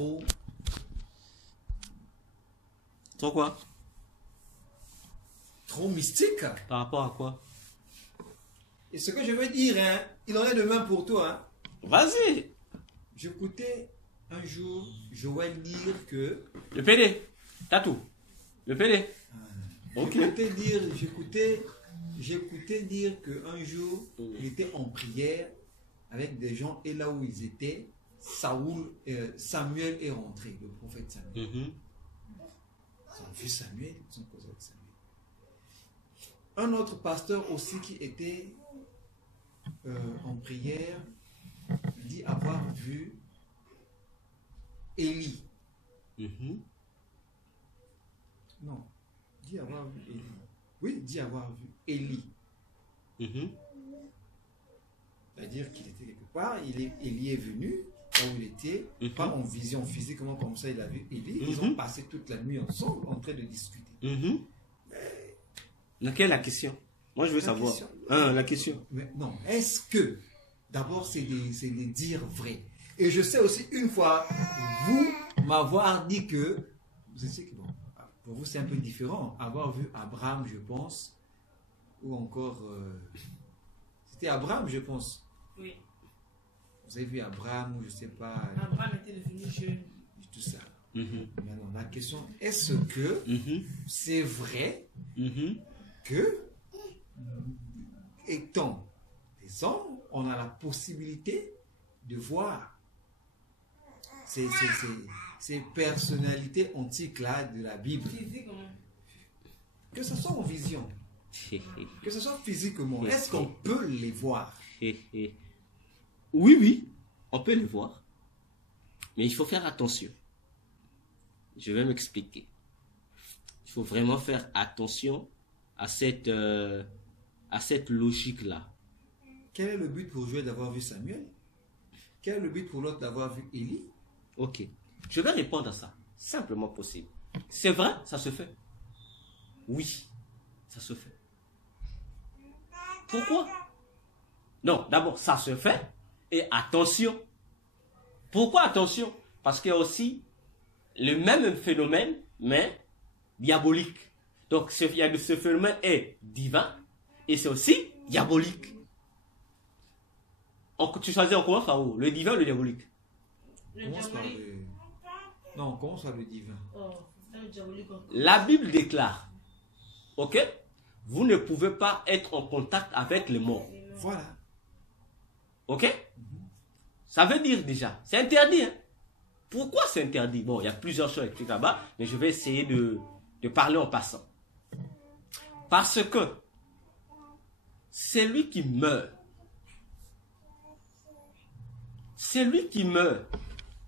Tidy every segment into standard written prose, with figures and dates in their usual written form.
trop... Trop quoi? Trop mystique. Par rapport à quoi? Et ce que je veux dire, hein, il en est de même pour toi. Hein. Vas-y. J'écoutais un jour Joël dire que... Le PD. T'as tout. Le PD. Ok. J'écoutais dire qu'un jour, il était en prière avec des gens et là où ils étaient, Samuel est rentré, le prophète Samuel. Ils ont vu Samuel, ils ont causé avec Samuel. Un autre pasteur aussi qui était en prière dit avoir vu Élie. Non, dit avoir vu Élie. Oui, dit avoir vu Élie. C'est-à-dire qu'il était quelque part, Élie est venu là où il était, pas en vision physiquement comme ça, il a vu Élie. Ils ont passé toute la nuit ensemble en train de discuter. Laquelle est la question? Moi, je veux savoir. La question. Mais non, est-ce que, d'abord, c'est des dires vrais. Et je sais aussi, une fois, vous m'avoir dit que, vous savez que, bon, pour vous, c'est un peu différent. Avoir vu Abraham, je pense, ou encore, c'était Abraham, je pense. Oui. Vous avez vu Abraham, ou je ne sais pas. Abraham était devenu jeune. Tout ça. Maintenant, la question, est-ce que c'est vrai que, étant des hommes, on a la possibilité de voir ces personnalités antiques-là de la Bible? Physiquement. Que ce soit en vision, que ce soit physiquement, est-ce qu'on peut les voir? Oui, on peut les voir. Mais il faut faire attention. Je vais m'expliquer. Il faut vraiment faire attention à cette logique-là. Quel est le but pour Joël d'avoir vu Samuel? Quel est le but pour l'autre d'avoir vu Élie? Ok. Je vais répondre à ça. Simplement possible. C'est vrai, ça se fait. Oui, ça se fait. Pourquoi? Non, d'abord, ça se fait. Et attention. Pourquoi attention? Parce qu'il y a aussi le même phénomène, mais diabolique. Donc, ce phénomène est divin et c'est aussi diabolique. Tu choisis en quoi, Faro? Le divin ou le diabolique? Le Commence par diabolique. Non, commence par le divin. Oh, c'est le diabolique. La Bible déclare, ok, vous ne pouvez pas être en contact avec les morts. Voilà. Ok? Ça veut dire déjà, c'est interdit. Hein? Pourquoi c'est interdit? Bon, il y a plusieurs choses écrites là-bas, mais je vais essayer de parler en passant. Parce que celui qui meurt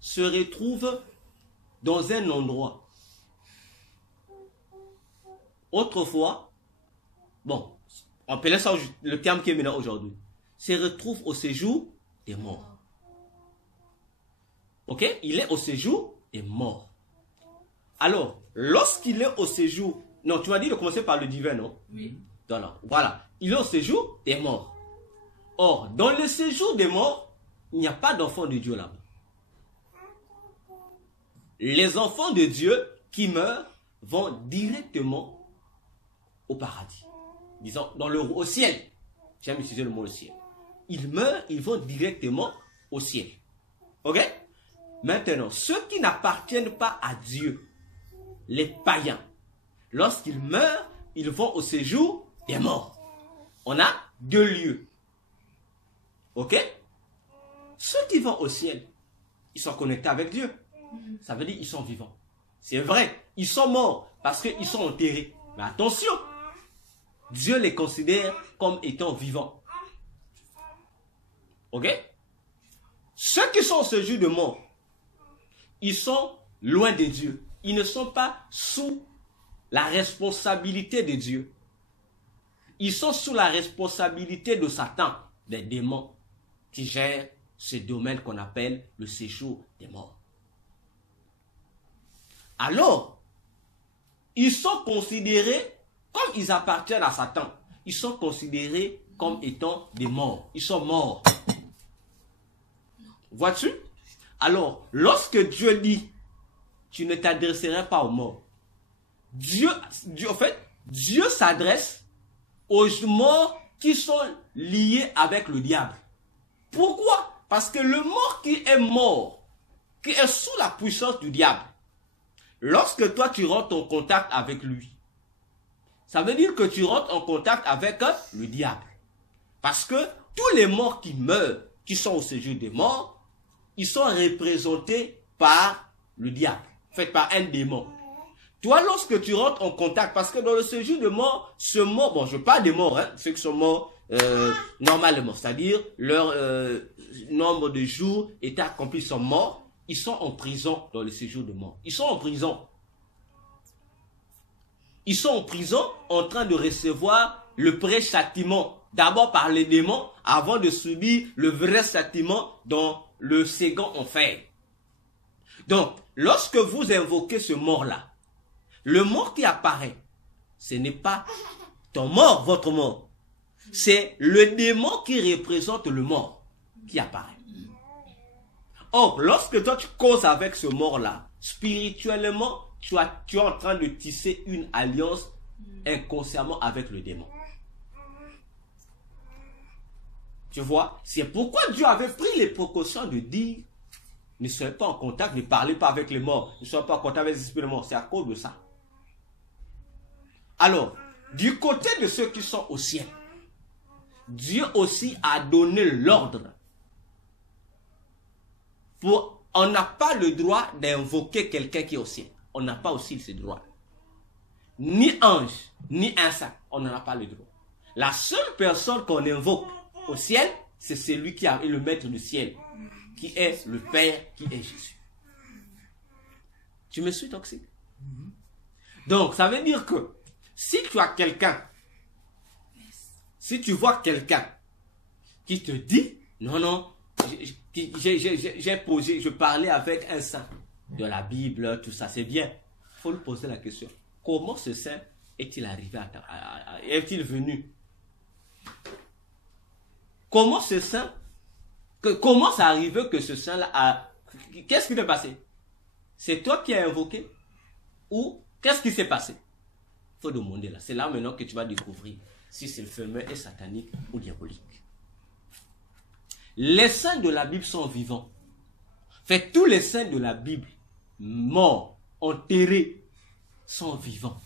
se retrouve dans un endroit. Autrefois, bon, on appelait ça le terme qui est maintenant aujourd'hui, se retrouve au séjour des morts. Ok? Il est au séjour des morts. Alors, lorsqu'il est au séjour, non, tu m'as dit de commencer par le divin, non? Oui. Voilà. Il est au séjour des morts. Or, dans le séjour des morts, il n'y a pas d'enfants de Dieu là-bas. Les enfants de Dieu qui meurent vont directement au paradis. Disons, au ciel. J'aime utiliser le mot au ciel. Ils meurent, ils vont directement au ciel. Ok? Maintenant, ceux qui n'appartiennent pas à Dieu, les païens, lorsqu'ils meurent, ils vont au séjour des morts. On a deux lieux. Ok? Ceux qui vont au ciel, ils sont connectés avec Dieu. Ça veut dire qu'ils sont vivants. C'est vrai, ils sont morts parce qu'ils sont enterrés. Mais attention, Dieu les considère comme étant vivants. Ok? Ceux qui sont au séjour de mort, ils sont loin de Dieu. Ils ne sont pas sous la responsabilité de Dieu. Ils sont sous la responsabilité de Satan, des démons qui gèrent ce domaine qu'on appelle le séjour des morts. Alors, ils sont considérés, comme ils appartiennent à Satan, ils sont considérés comme étant des morts. Ils sont morts. Vois-tu? Alors, lorsque Dieu dit, tu ne t'adresseras pas aux morts, Dieu s'adresse aux morts qui sont liés avec le diable. Pourquoi? Parce que le mort qui est mort, qui est sous la puissance du diable, lorsque toi tu rentres en contact avec lui, ça veut dire que tu rentres en contact avec le diable. Parce que tous les morts qui meurent, qui sont au séjour des morts, ils sont représentés par le diable, fait par un démon. Toi, lorsque tu rentres en contact, parce que dans le séjour de mort, ce mort, bon, je parle des morts, hein, ceux qui sont morts normalement, c'est-à-dire leur nombre de jours est accompli, sont morts, ils sont en prison dans le séjour de mort. Ils sont en prison. Ils sont en prison en train de recevoir le pré-châtiment, d'abord par les démons, avant de subir le vrai châtiment dans le second enfer. Donc, lorsque vous invoquez ce mort-là, le mort qui apparaît, ce n'est pas ton mort, votre mort. C'est le démon qui représente le mort qui apparaît. Or, lorsque toi tu causes avec ce mort-là, spirituellement, tu es en train de tisser une alliance inconsciemment avec le démon. Tu vois, c'est pourquoi Dieu avait pris les précautions de dire, ne soyez pas en contact, ne parlez pas avec les morts, ne soyez pas en contact avec les esprits morts. C'est à cause de ça. Alors, du côté de ceux qui sont au ciel, Dieu aussi a donné l'ordre. On n'a pas le droit d'invoquer quelqu'un qui est au ciel. On n'a pas aussi ce droit. Ni ange, ni un saint. On n'en a pas le droit. La seule personne qu'on invoque au ciel, c'est celui qui est le maître du ciel, qui est le Père, qui est Jésus. Tu me suis, Toxique? Donc, ça veut dire que si tu as quelqu'un, si tu vois quelqu'un qui te dit, non, non, je parlais avec un saint de la Bible, tout ça, c'est bien. Il faut lui poser la question. Comment ce saint est-il arrivé est-il venu? Comment ce saint, comment ça arrive que ce saint-là a... Qu'est-ce qui s'est passé? C'est toi qui as invoqué? Ou qu'est-ce qui s'est passé? Il faut demander là. C'est là maintenant que tu vas découvrir si ce phénomène est satanique ou diabolique. Les saints de la Bible sont vivants. Fait tous les saints de la Bible, morts, enterrés, sont vivants.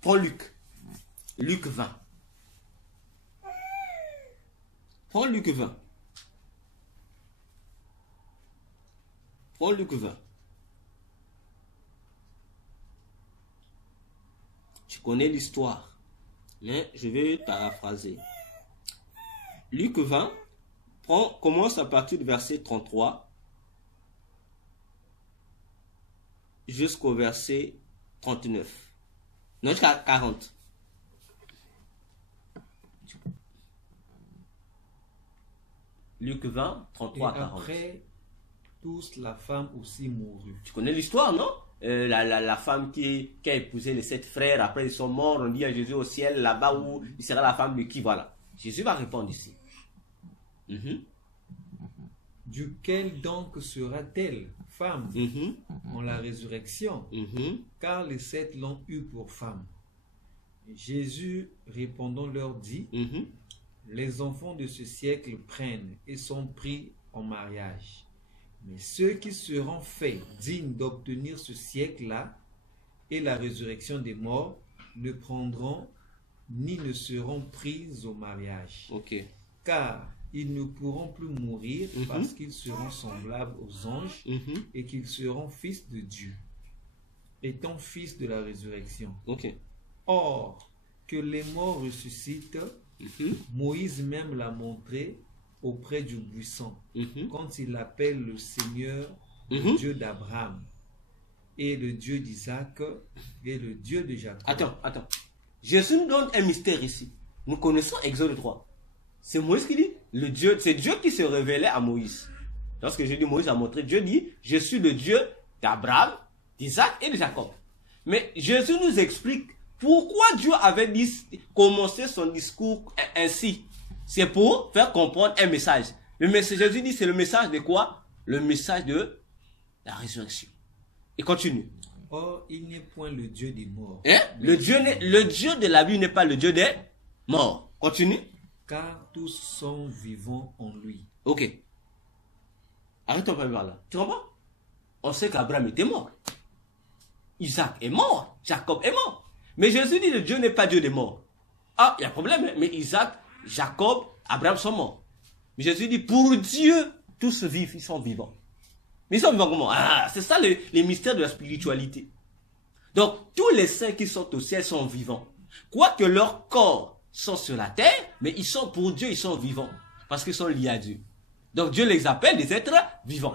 Prends Luc. Luc 20. Prends Luc 20. Prends Luc 20. Tu connais l'histoire, mais je vais paraphraser. Luc 20, commence à partir du verset 33 jusqu'au verset 39. Non, jusqu'à 40. Luc 20, 33 à 40. Après tous, la femme aussi mourut. Tu connais l'histoire, non? La femme qui a épousé les 7 frères, après ils sont morts, on dit à Jésus au ciel, là-bas où il sera la femme de qui, voilà. Jésus va répondre ici. Duquel donc sera-t-elle, femme, en la résurrection? Car les 7 l'ont eu pour femme. Jésus répondant leur dit, les enfants de ce siècle prennent et sont pris en mariage. Mais ceux qui seront faits dignes d'obtenir ce siècle-là et la résurrection des morts ne prendront ni ne seront pris au mariage. Car ils ne pourront plus mourir parce qu'ils seront semblables aux anges et qu'ils seront fils de Dieu, étant fils de la résurrection. Or, que les morts ressuscitent, Moïse même l'a montré auprès du buisson, quand il appelle le Seigneur le Dieu d'Abraham, et le Dieu d'Isaac, et le Dieu de Jacob. Attends. Jésus nous donne un mystère ici. Nous connaissons Exode 3. C'est Moïse qui dit, c'est Dieu qui se révélait à Moïse. Lorsque je dis Moïse a montré, Dieu dit, je suis le Dieu d'Abraham, d'Isaac et de Jacob. Mais Jésus nous explique pourquoi Dieu avait commencé son discours ainsi. C'est pour faire comprendre un message. Le message, Jésus dit, c'est le message de quoi? Le message de la résurrection. Et continue. Or, il n'est point le Dieu des morts. Hein? Le Dieu de la Bible n'est pas le Dieu des morts. Continue. Car tous sont vivants en lui. Ok. Arrête-toi pas par là. Tu comprends? On sait qu'Abraham était mort. Isaac est mort. Jacob est mort. Mais Jésus dit que Dieu n'est pas Dieu des morts. Ah, il y a un problème. Hein? Mais Isaac, Jacob, Abraham sont morts. Mais Jésus dit, pour Dieu, tous vivent, ils sont vivants. Mais ils sont vivants comment? Ah, c'est ça les mystères de la spiritualité. Donc, tous les saints qui sont au ciel sont vivants. Quoique leurs corps sont sur la terre, mais ils sont pour Dieu, ils sont vivants. Parce qu'ils sont liés à Dieu. Donc, Dieu les appelle des êtres vivants.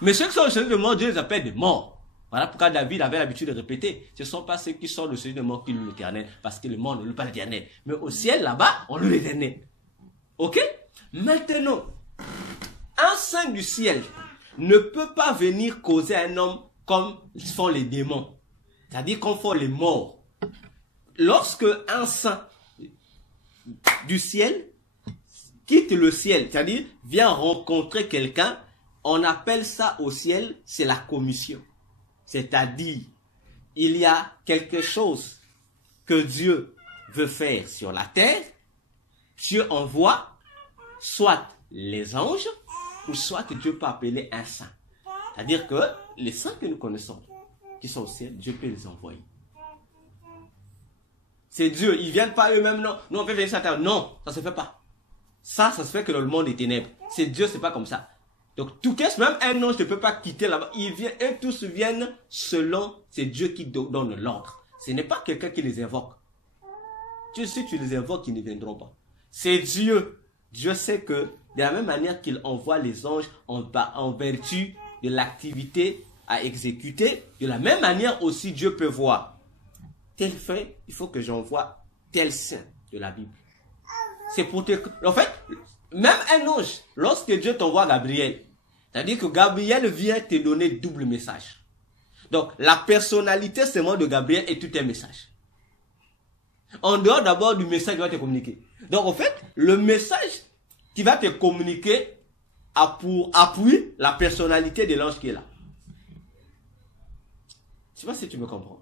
Mais ceux qui sont au séjour de mort, Dieu les appelle des morts. Voilà pourquoi David avait l'habitude de répéter, ce ne sont pas ceux qui sont au séjour de mort qui louent l'Éternel, parce que le monde ne loue pas l'Éternel. Mais au ciel, là-bas, on loue l'Éternel. Ok? Maintenant, un saint du ciel ne peut pas venir causer à un homme comme font les démons. C'est-à-dire comme font les morts. Lorsque un saint du ciel quitte le ciel, c'est-à-dire vient rencontrer quelqu'un, on appelle ça au ciel, c'est la commission. C'est-à-dire, il y a quelque chose que Dieu veut faire sur la terre, Dieu envoie soit les anges, ou soit que Dieu peut appeler un saint. C'est-à-dire que les saints que nous connaissons, qui sont au ciel, Dieu peut les envoyer. C'est Dieu, ils viennent pas eux-mêmes, non. Nous on peut venir sur la terre. Non, ça se fait pas. Ça se fait que dans le monde des ténèbres. C'est Dieu, c'est pas comme ça. Donc, tout cas, même un ange ne peut pas quitter là-bas. Ils viennent, et tous viennent selon, c'est Dieu qui donne l'ordre. Ce n'est pas quelqu'un qui les invoque. Si tu les invoques, ils ne viendront pas. C'est Dieu. Dieu sait que, de la même manière qu'il envoie les anges en vertu de l'activité à exécuter, de la même manière aussi Dieu peut voir. Tel fait, il faut que j'envoie tel saint de la Bible. C'est pour te... En fait, même un ange, lorsque Dieu t'envoie Gabriel, c'est-à-dire que Gabriel vient te donner double message. Donc, la personnalité seulement de Gabriel est tout un message. En dehors d'abord du message qu'il va te communiquer. Donc, en fait, le message qui va te communiquer a pour appui la personnalité de l'ange qui est là. Je ne sais pas si tu me comprends.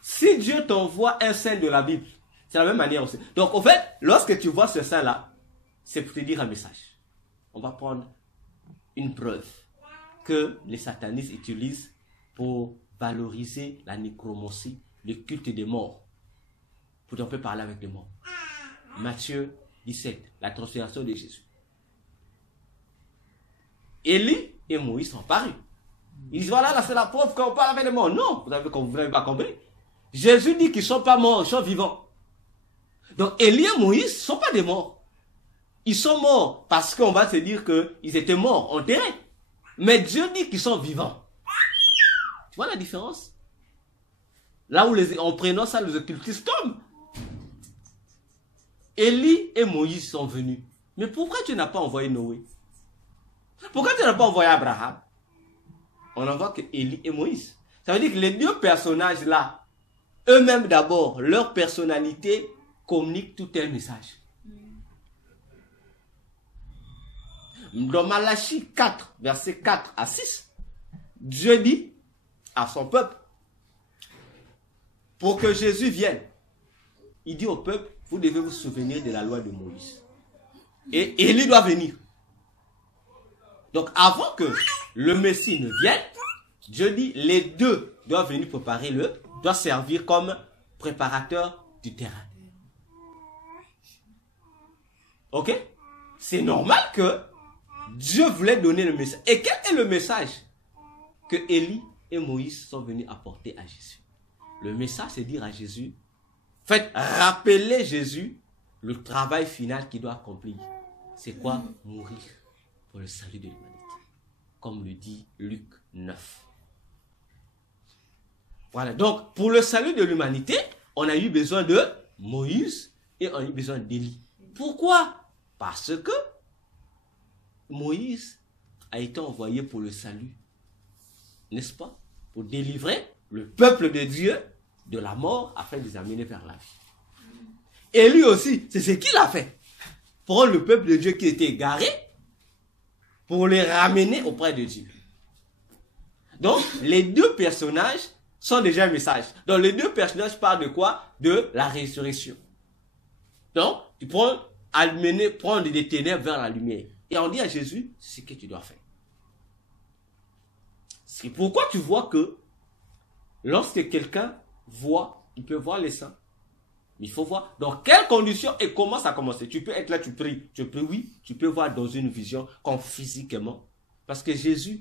Si Dieu t'envoie un saint de la Bible, c'est la même manière aussi. Donc, en fait, lorsque tu vois ce saint-là, c'est pour te dire un message. On va prendre une preuve que les satanistes utilisent pour valoriser la nécromancie, le culte des morts. Pour qu'on peut parler avec les morts. Matthieu 17, la transfiguration de Jésus. Élie et Moïse sont parus. Ils disent, voilà, là c'est la preuve qu'on parle avec les morts. Non, vous n'avez pas compris. Jésus dit qu'ils ne sont pas morts, ils sont vivants. Donc Élie et Moïse ne sont pas des morts. Ils sont morts parce qu'on va se dire qu'ils étaient morts, enterrés. Mais Dieu dit qu'ils sont vivants. Tu vois la différence? Là où en prenant ça, les occultistes tombent. Élie et Moïse sont venus. Mais pourquoi tu n'as pas envoyé Noé? Pourquoi tu n'as pas envoyé Abraham? On envoie que Élie et Moïse. Ça veut dire que les deux personnages-là, eux-mêmes d'abord, leur personnalité communique tout un message. Dans Malachie 4, versets 4 à 6, Dieu dit à son peuple, pour que Jésus vienne, il dit au peuple, vous devez vous souvenir de la loi de Moïse. Et Élie doit venir. Donc avant que le Messie ne vienne, Dieu dit, les deux doivent venir préparer doivent servir comme préparateur du terrain. Ok? C'est normal que Dieu voulait donner le message. Et quel est le message que Élie et Moïse sont venus apporter à Jésus? Le message, c'est dire à Jésus, faites rappeler Jésus le travail final qu'il doit accomplir. C'est quoi? Mourir pour le salut de l'humanité. Comme le dit Luc 9. Voilà, donc pour le salut de l'humanité, on a eu besoin de Moïse et on a eu besoin d'Élie. Pourquoi? Parce que Moïse a été envoyé pour le salut, n'est-ce pas? Pour délivrer le peuple de Dieu de la mort afin de les amener vers la vie. Et lui aussi, c'est ce qu'il a fait. prendre le peuple de Dieu qui était égaré pour les ramener auprès de Dieu. Donc, les deux personnages sont déjà un message. Donc, les deux personnages parlent de quoi? De la résurrection. Donc, tu prends, prendre des ténèbres vers la lumière. Et on dit à Jésus, c'est ce que tu dois faire. C'est pourquoi tu vois que lorsque quelqu'un voit, il peut voir les saints. Mais il faut voir dans quelles conditions et comment ça commence. Tu peux être là, tu pries, oui, tu peux voir dans une vision comme physiquement. Parce que Jésus,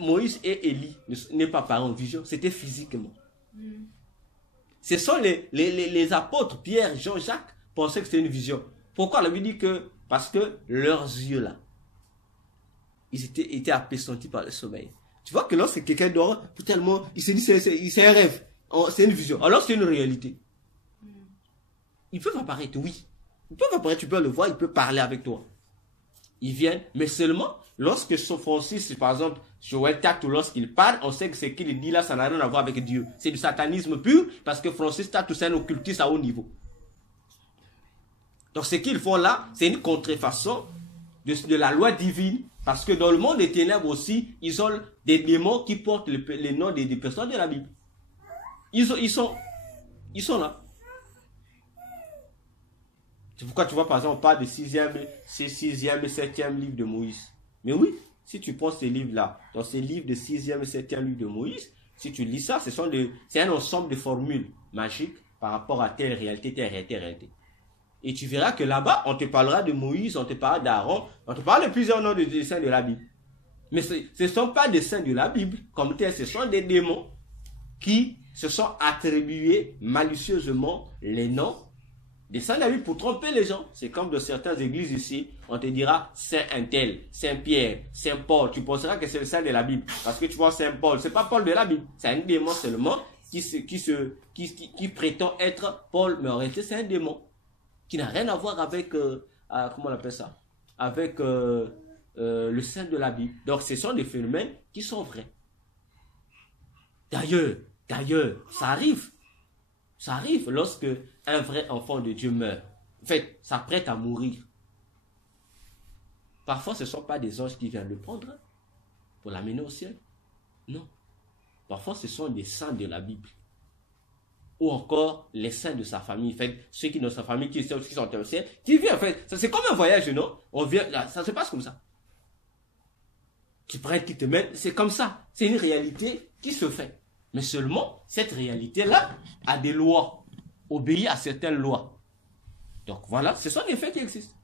Moïse et Élie n'est pas par en vision, c'était physiquement. Ce sont les apôtres, Pierre, Jean, Jacques, pensaient que c'était une vision. Pourquoi la Bible dit que? Parce que leurs yeux là, ils étaient appesantis par le sommeil. Tu vois que lorsque quelqu'un dort, tellement, il se dit c'est un rêve, c'est une vision. Alors c'est une réalité. Ils peuvent apparaître, oui. Ils peuvent apparaître, tu peux le voir, ils peuvent parler avec toi. Ils viennent, mais seulement lorsque Saint Francis, par exemple, Joël Tatou, lorsqu'il parle, on sait que ce qu'il dit là, ça n'a rien à voir avec Dieu. C'est du satanisme pur, parce que Francis Tatou, c'est un occultiste à haut niveau. Donc ce qu'ils font là, c'est une contrefaçon de la loi divine, parce que dans le monde des ténèbres aussi, ils ont des démons qui portent les noms des personnes de la Bible. Ils sont là. C'est pourquoi tu vois, par exemple, on parle de 6e et 7e livre de Moïse. Mais oui, si tu prends ces livres-là, dans ces livres de 6e et 7e livre de Moïse, si tu lis ça, c'est un ensemble de formules magiques par rapport à telle réalité, telle réalité, telle réalité. Et tu verras que là-bas, on te parlera de Moïse, on te parlera d'Aaron, on te parlera de plusieurs noms de saints de la Bible. Mais ce ne sont pas des saints de la Bible, comme tel, ce sont des démons qui se sont attribués malicieusement les noms des saints de la Bible pour tromper les gens. C'est comme dans certaines églises ici, on te dira Saint Untel, Saint Pierre, Saint Paul. Tu penseras que c'est le saint de la Bible. Parce que tu vois Saint Paul, c'est pas Paul de la Bible. C'est un démon seulement qui prétend être Paul, mais en réalité c'est un démon qui n'a rien à voir avec, comment on appelle ça, avec le saint de la Bible. Donc ce sont des phénomènes qui sont vrais. D'ailleurs, ça arrive lorsque un vrai enfant de Dieu meurt. En fait, s'apprête à mourir. Parfois, ce ne sont pas des anges qui viennent le prendre pour l'amener au ciel. Non. Parfois, ce sont des saints de la Bible. Ou encore les saints de sa famille. En fait, ceux qui sont dans sa famille, qui sont au ciel, qui viennent, en fait. C'est comme un voyage, non? On vient, là, ça se passe comme ça. Qui prennent, qui te mènent. C'est comme ça. C'est une réalité qui se fait. Mais seulement, cette réalité-là a des lois, obéit à certaines lois. Donc voilà, ce sont des faits qui existent.